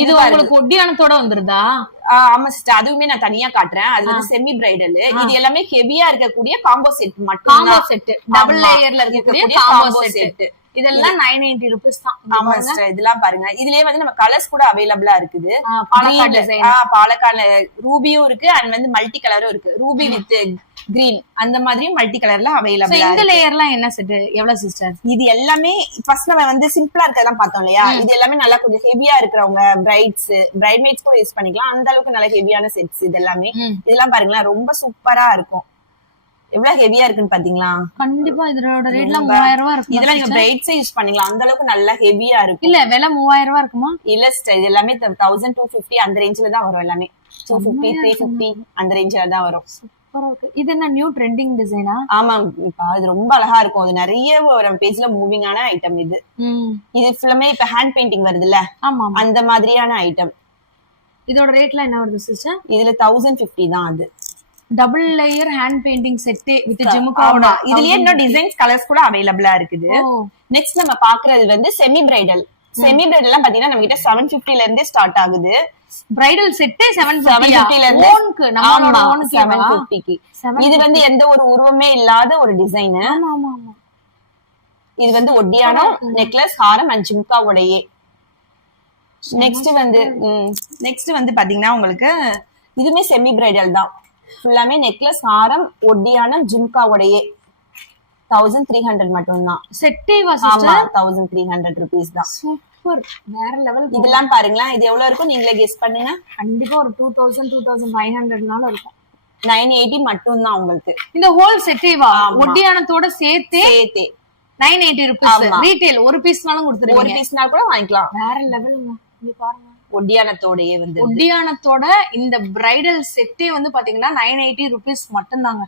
இது உங்களுக்கு ஒட்டியானத்தோட வந்துருதா? ஆமா சிஸ்டர், அதுவுமே நான் தனியா காட்டுறேன். அது வந்து செமி பிரைடல். இது எல்லாமே ஹெவியா இருக்கக்கூடிய காம்போ செட் மட்டும். காம்போ செட், டபுள் லேயர்ல இருக்கக்கூடிய காம்போ செட். இதெல்லாம் 980 ரூபீஸ் தான். ஆமா சிஸ்டர், இதெல்லாம் பாருங்க. இதுலயே வந்து நம்ம கலர்ஸ் கூட அவைலபிளா இருக்குது. பாலக்காடு டிசைன், பாலக்காடு ரூபியும் இருக்கு அண்ட் வந்து மல்டி கலரும் இருக்கு. ரூபி வித் கிரீன் அந்த மாதிரி மல்டி கலர்ல அவைலபிள். இந்த லேயர்லாம் என்ன செட் எவ்வளவு சிஸ்டர்? இது எல்லாமே ஃபர்ஸ்ட் நம்ம வந்து சிம்பிளா இருக்கதெல்லாம் பார்த்தோம் இல்லையா, இது எல்லாமே நல்லா கொஞ்சம் ஹெவியா இருக்கிறவங்க பிரைட்மேட்ஸ் கூட யூஸ் பண்ணிக்கலாம். அந்த அளவுக்கு நல்ல ஹெவியான செட்ஸ் இது எல்லாமே. இதெல்லாம் பாருங்களேன், ரொம்ப சூப்பரா இருக்கும். எவ்வளவு ஹெவியா இருக்குன்னு பாத்தீங்களா? கண்டிப்பா இதோட ரேட்ல 3000 ரூபாய் இருக்கு. இதெல்லாம் நீங்க பிரைட்ஸே யூஸ் பண்ணிக்கலாம், அந்த அளவுக்கு நல்லா ஹெவியா இருக்கும். இல்ல விலை 3000 ரூபாய் இருக்குமா? இல்ல சிஸ்டர், இது எல்லாமே 1250 அந்த ரேஞ்ச்ல தான் வரும். எல்லாமே 250 350 அந்த ரேஞ்ச்ல தான் வரும். சூப்பரா இருக்கு. இது என்ன நியூ ட்ரெண்டிங் டிசைனா? ஆமா, இது ரொம்ப அழகா இருக்கும். அது நிறைய ஒரு பேஜ்ல மூவிங்கான ஐட்டம் இது. இது ஃபுல்லாமே இப்ப ஹேண்ட் பெயிண்டிங் வருதுல்ல, ஆமா அந்த மாதிரியான ஐட்டம். இதோட ரேட்ல என்ன வருது சிஸ்டர்? இதுல 1050 தான். அது double layer hand painting set with ஜிமுக்காவோட. இதுலயே இன்னும் டிசைன்ஸ் கலர்ஸ் கூட அவைலபிளா இருக்குது. நெக்ஸ்ட் நம்ம பாக்குறது வந்து செமி பிரைடல். செமி பிரைடல் எல்லாம் பாத்தீங்கன்னா நம்ம கிட்ட 750 ல இருந்தே ஸ்டார்ட் ஆகுது. பிரைடல் செட் 750 ல இருந்து ஓன்க்கு நம்மளோட ஓன்க்கு 750 க்கு. இது வந்து எந்த ஒரு உருவமே இல்லாத ஒரு டிசைன். ஆமா ஆமா ஆமா. இது வந்து ஒட்டியானம், நெக்லஸ், ஹாரம் அண்ட் ஜிமுக்காவோடயே. நெக்ஸ்ட் வந்து பாத்தீங்கன்னா உங்களுக்கு இதுமே செமி பிரைடல் தான். ஃபுல்லாமே நெக்லஸ், ஹாரம், ஒட்டியானம், ஜிம்காவோடயே 1300 மட்டும் தான். செட்டேவா சிஸ்டர்? 1300 ரூபீஸ் தான். சூப்பர், வேற லெவல். இதெல்லாம் பாருங்களேன், இது எவ்வளவு இருக்கும் நீங்களே கெஸ் பண்ணுங்க. கண்டிப்பா ஒரு 2000 2500 இருக்கும். 980 மட்டும் தான் உங்களுக்கு. இந்த ஹோல் செட்டேவா ஒட்டியானத்தோட சேர்த்து 980 ரூபீஸ். ரீட்டைல் ஒரு பீஸ்னாலும் கொடுத்துருவீங்க. ஒரு பீஸ்னா கூட வாங்கிக்கலாம். வேற லெவலுங்க. இங்க பாருங்க, ஒட்டியானத்தோடயே வந்து ஒட்டியானத்தோட இந்த பிரைடல் செட்டே வந்து பாத்தீங்கன்னா 980 ரூபீஸ் மட்டும்தாங்க.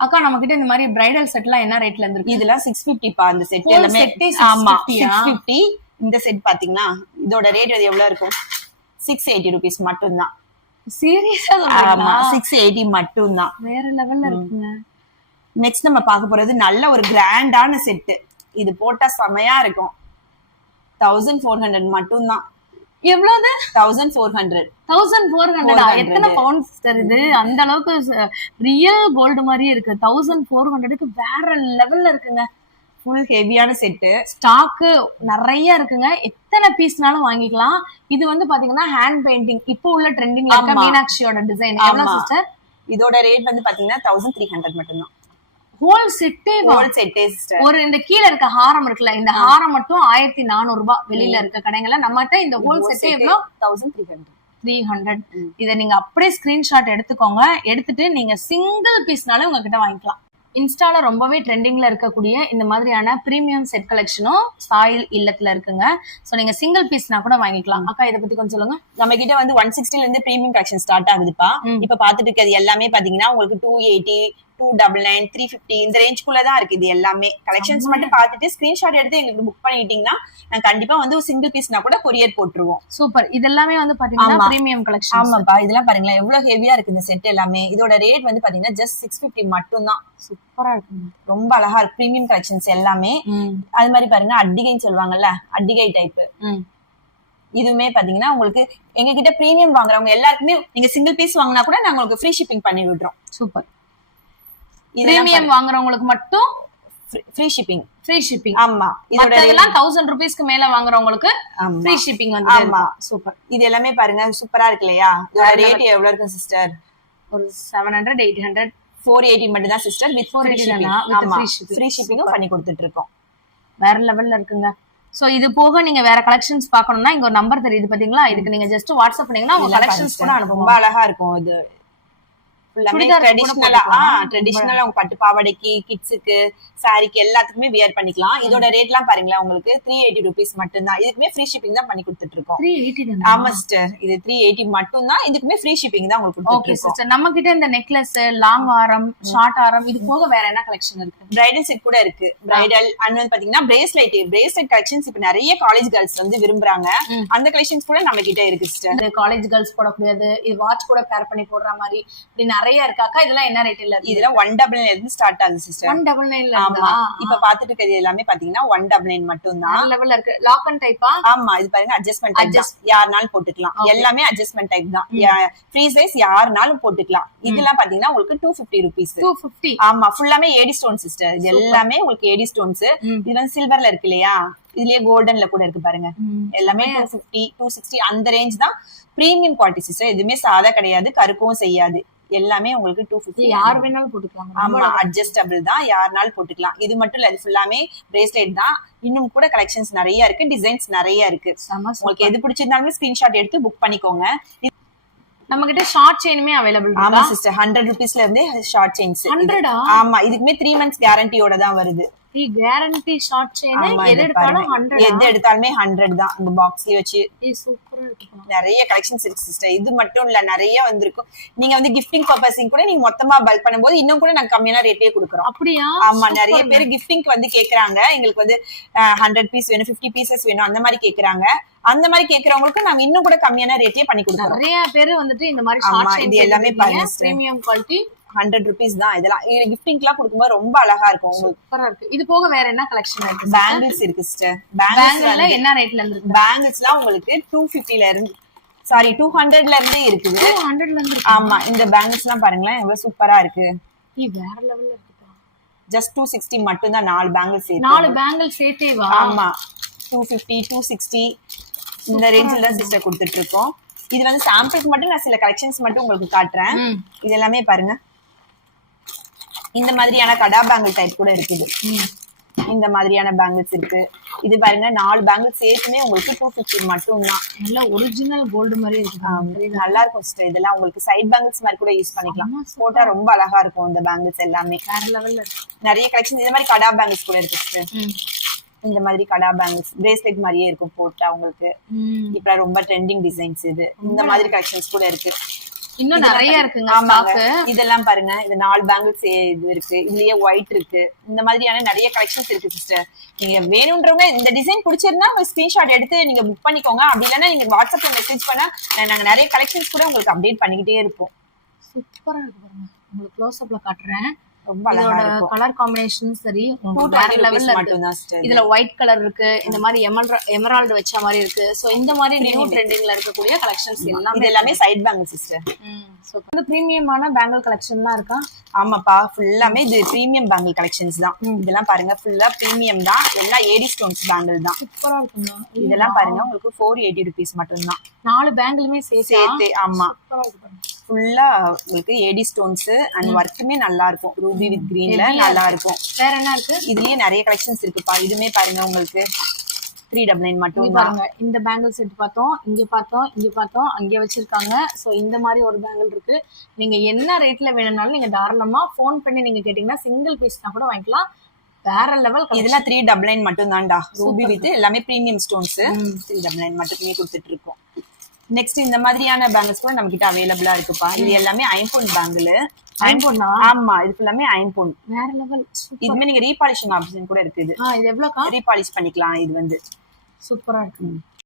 அக்கா நம்ம கிட்ட இந்த மாதிரி பிரைடல் செட் எல்லாம் என்ன ரேட்ல இருக்கு? இதெல்லாம் 650 பா. அந்த செட் எல்லாமே. ஆமா 650. இந்த செட் பாத்தீங்கன்னா இதோட ரேட் எவ்வளவு இருக்கும்? 680 ரூபீஸ் மட்டும்தான். சீரியஸா? ஆமா 680 மட்டும்தான். வேற லெவல்ல இருக்குங்க. நெக்ஸ்ட் நம்ம பார்க்க போறது நல்ல ஒரு கிராண்டான செட். இது போட்டா செமையா இருக்கும். 1400 மட்டும்தான். எவ்வளவு? 1400. 1400. எத்தனை பவுண்ட் சிஸ்டர் இது? அந்த அளவுக்கு ரியல் கோல்டு மாதிரியே இருக்கு. 1400க்கு வேற லெவல்ல இருக்குங்க. ஃபுல் ஹெவியான செட். ஸ்டாக் நிறைய இருக்குங்க. எத்தனை பீஸ்னாலும் வாங்கிக்கலாம். இது வந்து பாத்தீங்கன்னா ஹேண்ட் பெயிண்டிங் இப்போ உள்ள ட்ரெண்டிங்ல இருக்க மீனாட்சியோட டிசைன். எவ்வளவு சிஸ்டர்? இதோட ரேட் வந்து பாத்தீங்கன்னா 1300 மட்டும்தான். ஹோல் செட்டே சிஸ்டர். ஒரு இந்த கீழ இருக்க ஹாரம் இருக்குல்ல, இந்த ஹாரம் மட்டும் 1400 ரூபாய் வெளியில இருக்க கடைகள்ல. நம்மகிட்ட இந்த ஹோல் செட்டே எவ்வளவு? 1300. இத நீங்க அப்படியே ஸ்கிரீன்ஷாட் எடுத்துக்கோங்க. எடுத்துட்டு நீங்க சிங்கிள் பீஸ்னாலே உங்ககிட்ட வாங்கிக்கலாம். இன்ஸ்டால ரொம்பவே ட்ரெண்டிங்ல இருக்கக்கூடிய இந்த மாதிரியான பிரீமியம் செட் கலெக்ஷனும் சாயில் இல்லத்துல இருக்குங்க. சோ நீங்க சிங்கிள் பீஸ்னா கூட வாங்கிக்கலாம். அக்கா இத பத்தி கொஞ்சம் சொல்லுங்க. நம்ம கிட்ட வந்து 160 ல இருந்து பிரீமியம் கலெக்ஷன் ஸ்டார்ட் ஆகுதுப்பா. இப்ப பாத்துட்டு இருக்கிறது எல்லாமே பாத்தீங்கன்னா உங்களுக்கு 280 299 350 இந்த ரேஞ்சுக்குள்ளதான் இருக்கு. இது எல்லாமே கலெக்ஷன்ஸ் மட்டும் பாத்துட்டு ஸ்கிரீன்ஷாட் எடுத்து எங்களுக்கு புக் பண்ணிட்டீங்கன்னா நான் கண்டிப்பா வந்து சிங்கிள் பீஸ்னா கூட கொரியர் போட்டுருவோம். சூப்பர். இதெல்லாமே வந்து பாத்தீங்கன்னா பிரீமியம் கலெக்ஷன். ஆமாப்பா, இதெல்லாம் பாருங்களேன் எவ்வளவு ஹெவியா இருக்கு இந்த செட் எல்லாமே. இதோட ரேட் வந்து பாத்தீங்கன்னா ஜஸ்ட் 650 மட்டும் தான். சூப்பரா இருக்கு, ரொம்ப அழகா இருக்கு பிரீமியம் கலெக்ஷன்ஸ் எல்லாமே. அது மாதிரி பாருங்க, அட்டிகைன்னு சொல்லுவாங்கல்ல, அட்டிகை டைப். இதுவுமே பாத்தீங்கன்னா உங்களுக்கு எங்க கிட்ட பிரீமியம் வாங்குறவங்க எல்லாருக்குமே நீங்க சிங்கிள் பீஸ் வாங்கினா கூட நாங்க உங்களுக்கு ஃப்ரீ ஷிப்பிங் பண்ணி விடுறோம். சூப்பர். பிரீமியம் வாங்குறவங்களுக்கு மட்டும் ஃப்ரீ ஷிப்பிங். ஆமா, இதோட எல்லாம் 1000 ரூபீஸ்க்கு மேல வாங்குறவங்களுக்கு ஃப்ரீ ஷிப்பிங் வந்து. ஆமா சூப்பர். இது எல்லாமே பாருங்க சூப்பரா இருக்கு இல்லையா? இதோட ரேட் எவ்வளவு இருக்கும் சிஸ்டர்? ஒரு 700 800 480 மட்டும் தான் சிஸ்டர். வித் 480 ஃப்ரீ ஷிப்பிங்கும் பண்ணி கொடுத்துட்டு இருக்கோம். வேற லெவல்ல இருக்குங்க. சோ இது போக நீங்க வேற கலெக்ஷன்ஸ் பார்க்கணும்னா இங்க ஒரு நம்பர் தெரியுது பாத்தீங்களா, இதுக்கு நீங்க ஜஸ்ட் வாட்ஸ்அப் பண்ணீங்கன்னா உங்க கலெக்ஷன்ஸ் கூட அனுப்புவோம். ரொம்ப அழகா இருக்கும். இது ட்ரெடிஷனலா உங்க பட்டு பாவாடைக்கு, கிட்ஸுக்கு, சாரிக்கு எல்லாத்துக்குமே வியர் பண்ணிக்கலாம். இதோட ரேட் எல்லாம் பாருங்களேன் உங்களுக்கு 380 ரூபீஸ் மட்டும் தான். இதுக்குமே ஃப்ரீ ஷிப்பிங் தான் பண்ணி கொடுத்துட்டு இருக்கோம். 380. ஆமா சிஸ்டர், இது 380 மட்டும் தான். இதுக்குமே ஃப்ரீ ஷிப்பிங் தான் உங்களுக்கு கொடுத்துட்டு இருக்கோம். சிஸ்டர் நம்ம கிட்ட இந்த நெக்லஸ், லாங் ஆரம், ஷார்ட் ஆரம் இது போக வேற என்ன கலெக்ஷன் இருக்கு? பிரைடல் செட் கூட இருக்கு. பிரைடல் அண்ட் வந்து பாத்தீங்கன்னா பிரேஸ்லெட் கலெக்ஷன்ஸ் இப்ப நிறைய காலேஜ் கேர்ள்ஸ் வந்து விரும்புறாங்க. அந்த கலெக்ஷன்ஸ் கூட நம்ம கிட்ட இருக்கு சிஸ்டர். காலேஜ் கேர்ள்ஸ் போடக்கூடியது, இது வாட்ச் கூட பேர் பண்ணி போடுற மாதிரி இப்படி நிறைய இருக்காக்கா. இதெல்லாம் என்ன ரேட்ல இருக்கு? இதெல்லாம் 199 இருந்து ஸ்டார்ட் ஆகுது சிஸ்டர். 199 ஆமா, இப்ப பாத்துட்டு இருக்கிறது எல்லாமே பாத்தீங்கன்னா 199 மட்டும் தான். லெவல்ல இருக்கு. லாக் அண்ட் டைப்பா? ஆமா, இது பாருங்க அட்ஜஸ்ட்மெண்ட் டைப், யாருனாலும் போட்டுக்கலாம். எல்லாமே அட்ஜஸ்ட்மெண்ட் டைப் தான். ஃப்ரீ சைஸ் யாருனாலும் போட்டுக்கலாம். இதெல்லாம் பாத்தீங்கன்னா உங்களுக்கு 250 rupees. 250. ஆமா, ஃபுல்லாமே ஏடி ஸ்டோன் சிஸ்டர். இது எல்லாமே உங்களுக்கு ஏடி ஸ்டோன்ஸ். இது வந்து சில்வர்ல இருக்கு இல்லையா, இதுலயே கோல்டன்ல கூட இருக்கு பாருங்க. எல்லாமே 250 260 அந்த ரேஞ்ச் தான். Premium quality sister. எதுவுமே சாதா கிடையாது, கருக்கவும் செய்யாது. எல்லாமே உங்களுக்கு 250. யார் வேணாலும் போட்டுக்கலாம். ஆமா, அட்ஜஸ்டபிள் தான், யாருனாலும் போட்டுக்கலாம். இது மட்டும் இல்ல, இது ஃபுல்லாமே பிரேஸ்லெட் தான். இன்னும் கூட கலெக்ஷன்ஸ் நிறைய இருக்கு, டிசைன்ஸ் நிறைய இருக்கு. உங்களுக்கு எது பிடிச்சிருந்தாலுமே ஸ்கிரீன்ஷாட் எடுத்து புக் பண்ணிக்கோங்க. நம்ம கிட்ட ஷார்ட் செயினுமே அவைலபிள் இருக்கு. ஆமா சிஸ்டர், 100 rupeesல இருந்தே ஷார்ட் செயின்ஸ். 100? ஆமா, இதுக்குமே 3 months கேரண்டியோட தான் வருது. கேரண்டி ஷார்ட் செயின் எது எடுத்தாலும் 100. எது எடுத்தாலுமே 100 தான். இந்த பாக்ஸ்லயே வச்சு சூப்பரா இருக்கு. நிறைய கலெக்ஷன்ஸ் இருக்கு சிஸ்டர். இது மட்டும் இல்ல, நிறைய வந்திருக்கும். நீங்க வந்து கிஃப்டிங் பர்பஸிங் கூட நீங்க மொத்தமா பல்க் பண்ணும்போது இன்னும் கூட நாங்க கம்மியான ரேட்லயே கொடுக்குறோம். அப்படியா? ஆமா, நிறைய பேர் கிஃப்டிங்க்கு வந்து கேக்குறாங்க. எங்களுக்கு வந்து 100 பீஸ் வேணும், 50 pieces வேணும், அந்த மாதிரி கேக்குறாங்க. அந்த மாதிரி கேக்குறவங்களுக்கு நாங்க இன்னும் கூட கம்மியான ரேட்லயே பண்ணி கொடுக்குறோம். நிறைய பேர் வந்துட்டு இந்த மாதிரி ஷார்ட் செயின் இது எல்லாமே பாருங்க, பிரீமியம் குவாலிட்டி 100 rupees தான். இதெல்லாம் கிஃப்டிங்க்குலாம் கொடுக்கும்போது ரொம்ப அழகா இருக்கும். சூப்பரா இருக்கு. இது போக வேற என்ன கலெக்ஷன் இருக்கு? பேங்கிள்ஸ் இருக்கு சிஸ்டர். பேங்கிள்ல என்ன ரேட்ல இருந்து? பேங்கிள்ஸ்லாம் உங்களுக்கு 250ல இருந்து, சாரி 200ல இருந்தே இருக்குது. 200ல இருந்து. ஆமா, இந்த பேங்கிள்ஸ்லாம் பாருங்களேன் எவ்வளவு சூப்பரா இருக்கு. வேற லெவல்ல இருக்கு. ஜஸ்ட் 260 மட்டும் தான். 4 பேங்கிள்ஸ் சேர்த்து. 4 பேங்கிள் சேர்த்தேவா? ஆமா, 250 260 இந்த ரேஞ்சில தான் சிஸ்டர் கொடுத்துட்டு இருக்கோம். இது வந்து சாம்பிளுக்கு மட்டும் நான் சில கலெக்ஷன்ஸ் மட்டும் உங்களுக்கு காட்டுறேன். இது எல்லாமே பாருங்க, இந்த மாதிரியான கடா பேங்கிள் டைப் கூட இருக்குது. இந்த மாதிரியான பேங்கிள்ஸ் இருக்கு. இது பாருங்க, 4 பேங்கிள்ஸ் சேர்த்துமே உங்களுக்கு 250 மட்டும் தான். நல்ல ஒரிஜினல் கோல்டு மாதிரி இருக்கு. நல்லா இருக்கும் சிஸ்டர். இதெல்லாம் உங்களுக்கு சைட் பேங்கிள்ஸ் மாதிரி கூட யூஸ் பண்ணிக்கலாம். போட்டா ரொம்ப அழகா இருக்கும் இந்த பேங்கிள்ஸ் எல்லாமே. வேற லெவல்ல இருக்கு. நிறைய கலெக்ஷன் இந்த மாதிரி கடா பேங்கிள்ஸ் கூட இருக்கு சிஸ்டர். இந்த மாதிரி கடா பேங்கிள்ஸ் பிரேஸ்லெட் மாதிரியே இருக்கும் போட்டா உங்களுக்கு. இப்ப ரொம்ப ட்ரெண்டிங் டிசைன்ஸ் இது. இந்த மாதிரி கலெக்ஷன்ஸ் கூட இருக்கு. இன்னும் நிறைய இருக்குங்க. இதெல்லாம் பாருங்க, இது 4 பேங்கிள்ஸ் இது இருக்கு. இதுலயே ஒயிட் இருக்கு. இந்த மாதிரியான நிறைய கலெக்ஷன்ஸ் இருக்கு சிஸ்டர். நீங்க வேணும்ன்றவங்க இந்த டிசைன் பிடிச்சிருந்தா உங்க ஸ்கிரீன்ஷாட் எடுத்து நீங்க புக் பண்ணிக்கோங்க. அப்படி இல்லைன்னா நீங்க வாட்ஸ்அப்ல மெசேஜ் பண்ணா நாங்க நிறைய கலெக்ஷன்ஸ் கூட உங்களுக்கு அப்டேட் பண்ணிக்கிட்டே இருப்போம். சூப்பரா இருக்கு பாருங்க. உங்களுக்கு க்ளோஸ் அப்ல காட்டுறேன். ரொம்ப அழகா இருக்கும். கலர் காம்பினேஷன் சரி, 220 லெவல்ல மட்டும் தான் சிஸ்டர். இதுல ஒயிட் கலர் இருக்கு, இந்த மாதிரி எமரால்ட் வச்ச மாதிரி இருக்கு. சோ இந்த மாதிரி நியூ ட்ரெண்டிங்ல இருக்கக்கூடிய கலெக்ஷன்ஸ் எல்லாம் இது எல்லாமே சைடு பேங்கிள் சிஸ்டர். சூப்பர். இந்த பிரீமியமான பேங்கிள் கலெக்ஷன்லாம் இருக்கா? ஆமாப்பா, ஃபுல்லாமே இது பிரீமியம் பேங்கிள் கலெக்ஷன்ஸ் தான். இதெல்லாம் பாருங்க, ஃபுல்லா பிரீமியம் தான். எல்லாம் ஏடி ஸ்டோன்ஸ் பேங்கிள் தான். சூப்பரா இருக்குங்க. இதெல்லாம் பாருங்க உங்களுக்கு 480 rupees மட்டும் தான். 4 பேங்கிளுமே சேர்த்து. ஆமா, சூப்பரா இருக்கு. ஃபுல்லா உங்களுக்கு ஏடி ஸ்டோன்ஸ் அண்ட் ஒர்க்குமே நல்லா இருக்கும். ரூபி வித் கிரீன்ல நல்லா இருக்கும். வேற என்ன இருக்கு? இதுலயே நிறைய கலெக்ஷன்ஸ் இருக்குப்பா. இதுமே பாருங்க உங்களுக்கு 399 மட்டும் பாருங்க. இந்த பேங்கிள் செட் பார்த்தோம், இங்க பார்த்தோம், இங்க பார்த்தோம், அங்க வச்சிருக்காங்க. சோ இந்த மாதிரி ஒரு பேங்கிள் இருக்கு. நீங்க என்ன ரேட்ல வேணும்னாலும் நீங்க தாராளமா ஃபோன் பண்ணி நீங்க கேட்டீங்கன்னா சிங்கிள் பீஸ்னா கூட வாங்கிக்கலாம். வேற லெவல். இதெல்லாம் 399 மட்டும் தான்டா. ரூபி வித் எல்லாமே பிரீமியம் ஸ்டோன்ஸ். 399 மட்டுமே கொடுத்துட்டு இருக்கோம். நெக்ஸ்ட் இந்த மாதிரியான பேங்கிள்ஸ் கூட நம்ம கிட்ட அவைலபிளா இருக்குப்பா. இது எல்லாமே ஐம்பொன் பேங்கிள். ஐம்பொன்னா? ஆமா, இது ஃபுல்லாமே ஐம்பொன். வேற லெவல். இதுமே நீங்க ரீபாலிஷிங் ஆப்ஷன் கூட இருக்குது. இது எவ்வளவுக்கா? ரீபாலிஷ் பண்ணிக்கலாம். இது வந்து சூப்பரா இருக்கு.